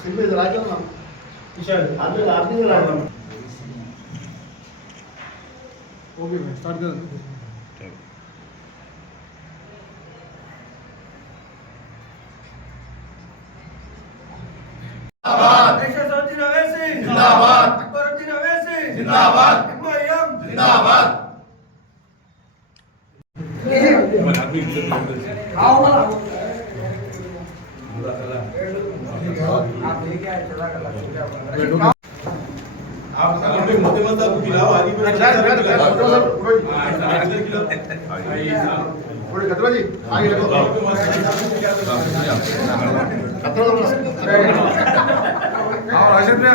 Okay भाई start कर। देशासौद्दीन अवैसी जिंदाबाद। अकबरुद्दीन अवैसी जिंदाबाद। हिमायम जिंदाबाद। आप सामने मोदी मत को खिलाओ आदि को थोड़ी खतरा जी आगे लगो। हाँ राशन भैया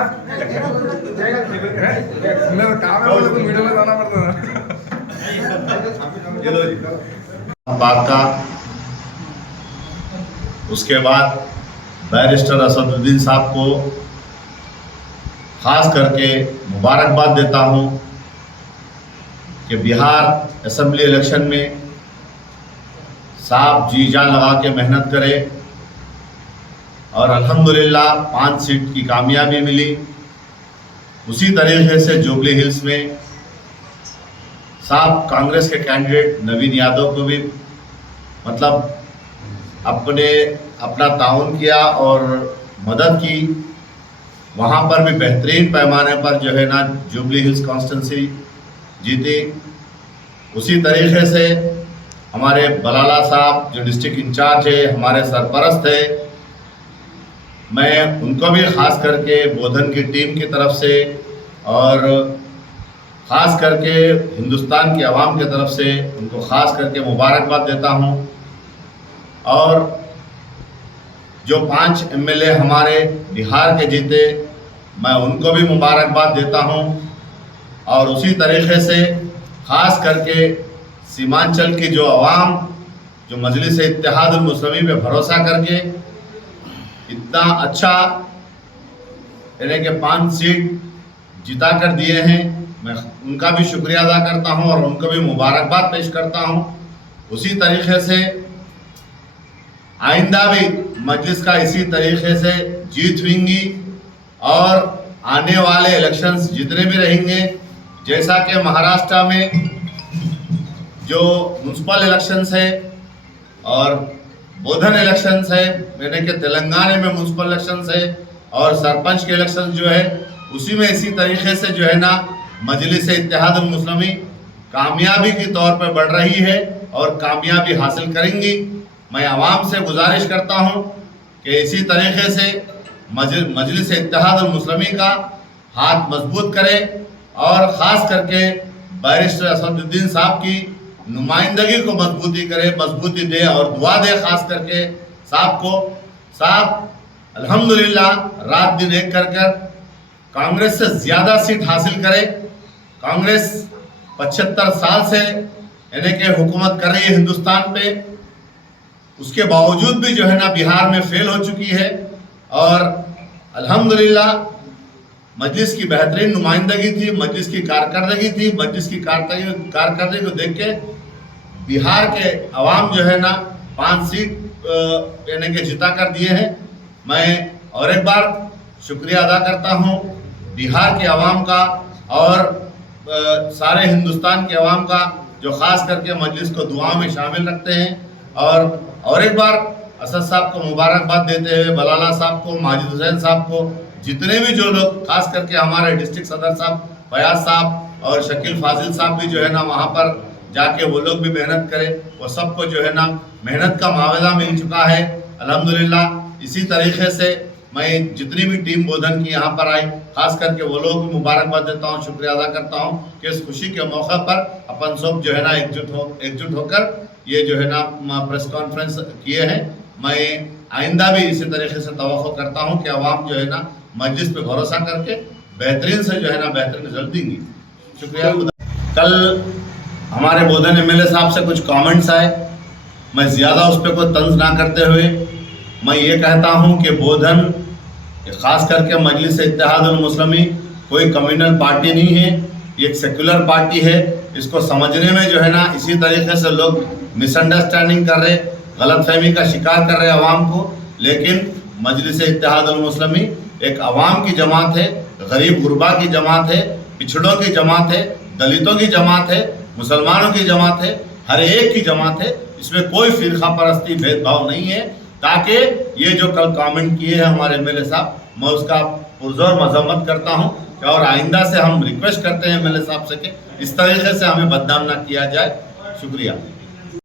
मैं काम है तो वीडियो में जाना पड़ता है। बात का उसके बाद बैरिस्टर असदुद्दीन साहब को खास करके मुबारकबाद देता हूं कि बिहार असेंबली इलेक्शन में साहब जी जान लगा के मेहनत करे और अल्हम्दुलिल्लाह 5 सीट की कामयाबी मिली। उसी तरीके से जुबली हिल्स में साहब कांग्रेस के कैंडिडेट नवीन यादव को भी मतलब अपना ताउन किया और मदद की। वहाँ पर भी बेहतरीन पैमाने पर जो है ना जुबली हिल्स कॉन्स्टिट्यूंसी जीती। उसी तरीके से हमारे बलाला साहब जो डिस्ट्रिक्ट इंचार्ज है, हमारे सरपरस्त है, मैं उनको भी ख़ास करके बोधन की टीम की तरफ से और ख़ास करके हिंदुस्तान की आवाम की तरफ से उनको ख़ास करके मुबारकबाद देता हूँ। और जो 5 एमएलए हमारे बिहार के जीते, मैं उनको भी मुबारकबाद देता हूँ। और उसी तरीके से ख़ास करके सीमांचल की जो आवाम जो मजलिस इत्तेहादुल मुस्लिमीन पे भरोसा करके इतना अच्छा यानी कि 5 सीट जिता कर दिए हैं, मैं उनका भी शुक्रिया अदा करता हूं और उनको भी मुबारकबाद पेश करता हूं। उसी तरीके से आइंदा भी मजलिस का इसी तरीके से जीत हुएंगी और आने वाले इलेक्शंस जितने भी रहेंगे, जैसा कि महाराष्ट्र में जो म्यूनसिपल इलेक्शंस है और बोधन इलेक्शंस है, यानी कि तेलंगाना में म्यूनसिपल इलेक्शंस है और सरपंच के इलेक्शन जो है उसी में इसी तरीके से जो है ना मजलिस इत्तेहादुल मुस्लिमीन कामयाबी के तौर पर बढ़ रही है और कामयाबी हासिल करेंगी। मैं आवाम से गुजारिश करता हूं कि इसी तरीके से मजलिस इत्तेहादुल मुस्लिमीन का हाथ मजबूत करे और ख़ास करके बैरिस्टर असदुद्दीन साहब की नुमाइंदगी को मजबूती दे और दुआ दे ख़ास करके साहब को। साहब अल्हम्दुलिल्लाह रात दिन एक कर कांग्रेस से ज़्यादा सीट हासिल करे। कांग्रेस 75 साल से यानी कि हुकूमत कर रही है हिंदुस्तान पे, उसके बावजूद भी जो है ना बिहार में फेल हो चुकी है। और अल्हम्दुलिल्लाह मजलिस की बेहतरीन नुमाइंदगी थी, मजलिस की कारकर्दगी थी। मजलिस की कारकर्दगी को देख के बिहार के अवाम जो है ना 5 सीट यानी कि जिता कर दिए हैं। मैं और एक बार शुक्रिया अदा करता हूँ बिहार के अवाम का और सारे हिंदुस्तान के अवाम का, जो ख़ास करके मजलिस को दुआ में शामिल रखते हैं। और एक बार असद साहब को मुबारकबाद देते हुए बलाला साहब को, माजिद हुसैन साहब को, जितने भी जो लोग खास करके हमारे डिस्ट्रिक्ट सदर साहब फयाज साहब और शकील फाजिल साहब भी जो है ना वहाँ पर जाके वो लोग भी मेहनत करें, वो सबको जो है ना मेहनत का मुआवजा मिल चुका है अल्हम्दुलिल्लाह। इसी तरीके से मैं जितनी भी टीम बोधन की यहाँ पर आई, खास करके वो लोग भी मुबारकबाद देता हूँ, शुक्रिया अदा करता हूँ कि इस खुशी के मौके पर अपन सब जो है ना एकजुट होकर ये जो है ना प्रेस कॉन्फ्रेंस किए हैं। मैं आइंदा भी इसी तरीके से तवक्को करता हूँ कि अवाम जो है ना मजलिस पे भरोसा करके बेहतरीन से जो है ना बेहतरीन रिजल्ट देंगी। शुक्रिया। कल हमारे बोधन एमएलए साहब से कुछ कमेंट्स आए, मैं ज़्यादा उस पर कोई तंज ना करते हुए मैं ये कहता हूँ कि बोधन ख़ास करके मजलिस इत्तेहादुल मुस्लिमीन कोई कम्युनल पार्टी नहीं है, ये एक सेकुलर पार्टी है। इसको समझने में जो है ना इसी तरीके से लोग मिसअंडरस्टैंडिंग कर रहे, गलतफहमी का शिकार कर रहे आवाम को। लेकिन मजलिस इत्तेहाद अल मुस्लिमी एक अवाम की जमात है, गरीब गुरबा की जमात है, पिछड़ों की जमात है, दलितों की जमात है, मुसलमानों की जमात है, हर एक की जमात है। इसमें कोई फिरका परस्ती भेदभाव नहीं है। ताकि ये जो कल कमेंट किए हैं हमारे एमएलए साहब, मैं उसका पुरजोर मजम्मत करता हूँ और आइंदा से हम रिक्वेस्ट करते हैं एमएलए साहब से कि इस तरीके से हमें बदनाम ना किया जाए। शुक्रिया।